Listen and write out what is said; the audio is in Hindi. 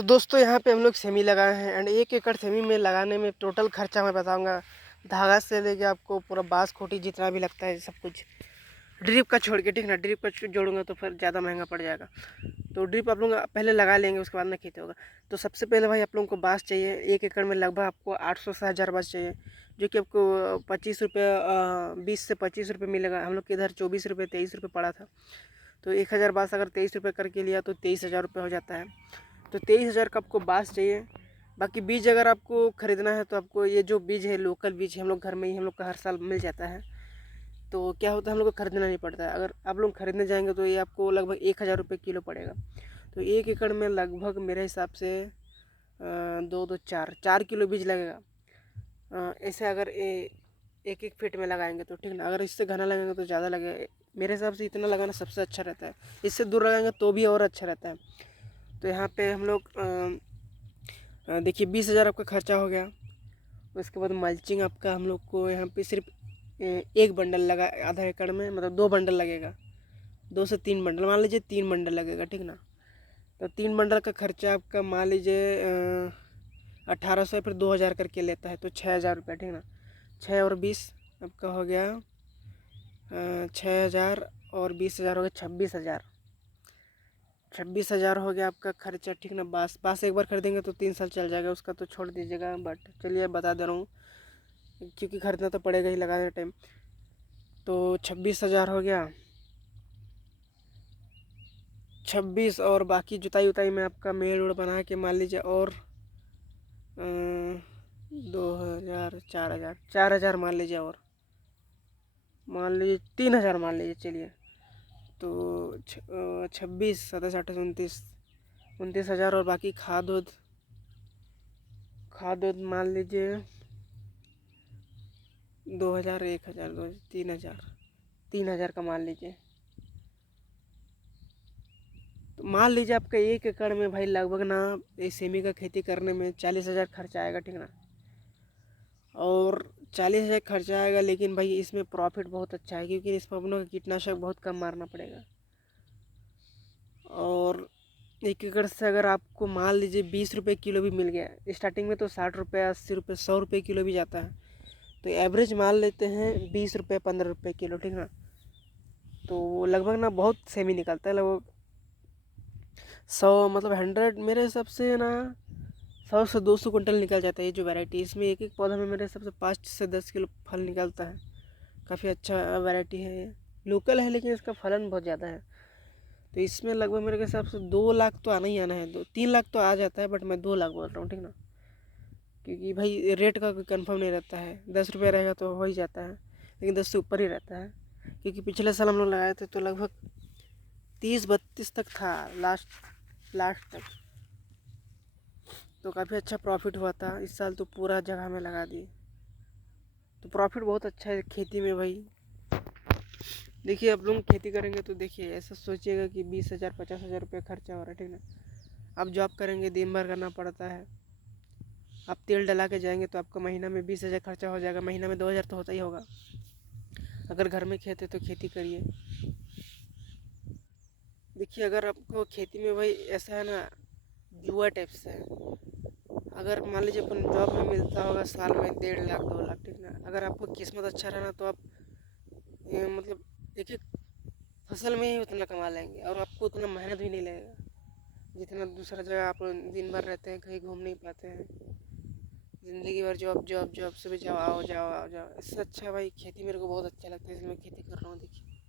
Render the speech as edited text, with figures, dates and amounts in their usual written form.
तो दोस्तों यहाँ पे हम लोग सेमी लगाए हैं एंड 1 एकड़ सेमी में लगाने में टोटल खर्चा मैं बताऊंगा। धागा से लेके आपको पूरा बांस खोटी जितना भी लगता है सब कुछ, ड्रिप का छोड़ के, ठीक ना। ड्रिप का जोड़ूंगा तो फिर ज़्यादा महंगा पड़ जाएगा। तो ड्रिप आप लोग पहले लगा लेंगे, उसके बाद में खेती होगा। तो सबसे पहले भाई आप लोगों को बांस चाहिए। 1 एकड़ में लगभग आपको 800 से 1000 बांस चाहिए, जो कि आपको 25 रुपये 20 से 25 रुपये मिलेगा। हम लोग के इधर 24 रुपये 23 रुपये पड़ा था। तो 1000 बांस अगर 23 रुपये करके लिया तो 23,000 रुपये हो जाता है। तो 23,000 का आपको बांस चाहिए। बाकी बीज अगर आपको ख़रीदना है तो आपको ये जो बीज है, लोकल बीज है, हम लोग घर में ही हम लोग का हर साल मिल जाता है। तो क्या होता है, हम लोग को खरीदना नहीं पड़ता है। अगर आप लोग खरीदने जाएंगे तो ये आपको लगभग 1000 रुपये किलो पड़ेगा। तो 1 एकड़ में लगभग मेरे हिसाब से 4 किलो बीज लगेगा। ऐसे अगर एक एक फीट में लगाएंगे तो, ठीक ना। अगर इससे घना लगाएंगे तो ज़्यादा लगेगा। मेरे हिसाब से इतना लगाना सबसे अच्छा रहता है। इससे दूर लगाएंगे तो भी और अच्छा रहता है। तो यहाँ पे हम लोग देखिए 20,000 आपका खर्चा हो गया। उसके बाद मल्चिंग आपका हम लोग को यहाँ पे सिर्फ एक बंडल लगा, आधा एकड़ में मतलब 2 बंडल लगेगा। 2 से 3 बंडल, मान लीजिए 3 बंडल लगेगा, ठीक ना। तो 3 बंडल का खर्चा आपका मान लीजिए 1800 फिर 2000 करके लेता है, तो 6000 रुपये, ठीक ना। 6 और 20 आपका हो गया 6000 और 20,000 हो गया 26,000। 26,000 हो गया आपका खर्चा, ठीक ना। बांस एक बार खरीदेंगे तो 3 साल चल जाएगा, उसका तो छोड़ दीजिएगा। बट चलिए बता दे रहा हूँ, क्योंकि खरीदना तो पड़ेगा ही लगाने टाइम। तो 26,000 हो गया। 26 और बाकी जुताई उताई में आपका मेड़ उड़ बना के मान लीजिए और 2000 4,000 मान लीजिए, और मान लीजिए 3,000 मान लीजिए, चलिए। तो 26 27 28 29,000 और बाकी खाद उद मान लीजिए 2000 1000 3,000 का मान लीजिए। तो मान लीजिए आपका 1 एकड़ में भाई लगभग ना इस सेमी का खेती करने में 40,000 खर्चा आएगा, ठीक ना। और 40,000 खर्चा आएगा, लेकिन भाई इसमें प्रॉफिट बहुत अच्छा है, क्योंकि इसमें अपनों का कीटनाशक बहुत कम मारना पड़ेगा। और 1 एकड़ से अगर आपको मान लीजिए 20 रुपये किलो भी मिल गया, स्टार्टिंग में तो 60 रुपये 80 रुपये 100 रुपये किलो भी जाता है। तो एवरेज मान लेते हैं 20 रुपये 15 रुपये किलो, ठीक ना। तो लगभग ना बहुत सेमी निकलता है, लगभग 100 मतलब 100 मेरे हिसाब से ना 100 से 200 कुंटल निकल जाता है। ये जो वैरायटी, इसमें एक एक पौधा में मेरे हिसाब से 5 से 10 किलो फल निकलता है। काफ़ी अच्छा वैरायटी है ये, लोकल है लेकिन इसका फलन बहुत ज़्यादा है। तो इसमें लगभग मेरे हिसाब से 2 लाख तो आना ही आना है, 2-3 लाख तो आ जाता है, बट मैं 2 लाख बोल रहा हूँ, ठीक ना। क्योंकि भाई रेट का कोई कंफर्म नहीं रहता है। 10 रुपये रहेगा तो हो ही जाता है, लेकिन 10 से ऊपर ही रहता है। क्योंकि पिछले साल हम लोग लगाए थे तो लगभग 30-32 तक था लास्ट तक। तो काफ़ी अच्छा प्रॉफिट हुआ था। इस साल तो पूरा जगह में लगा दिए, तो प्रॉफिट बहुत अच्छा है खेती में भाई। देखिए आप लोग खेती करेंगे तो देखिए ऐसा सोचिएगा कि 20,000 50,000 रुपये खर्चा हो रहा है, ठीक ना। आप जॉब करेंगे दिन भर करना पड़ता है, आप तेल डला के जाएंगे तो आपका महीना में 20,000 खर्चा हो जाएगा, महीना में 2,000 तो होता ही होगा। अगर घर में खेत है तो खेती करिए। देखिए अगर आपको खेती में भाई ऐसा है ना, जुआ टाइप से है। अगर मान लीजिए अपन जॉब में मिलता होगा साल में 1.5 लाख 2 लाख, ठीक ना। अगर आपको किस्मत अच्छा रहना तो आप मतलब एक एक फसल में ही उतना कमा लेंगे, और आपको उतना मेहनत भी नहीं लगेगा जितना दूसरा जगह आप दिन भर रहते हैं, कहीं घूम नहीं पाते हैं। ज़िंदगी भर जॉब जॉब जॉब, सुबह जाओ आओ जाओ आओ जाओ। इससे अच्छा भाई खेती मेरे को बहुत अच्छा लगता है, इसलिए मैं खेती कर रहा हूँ। देखिए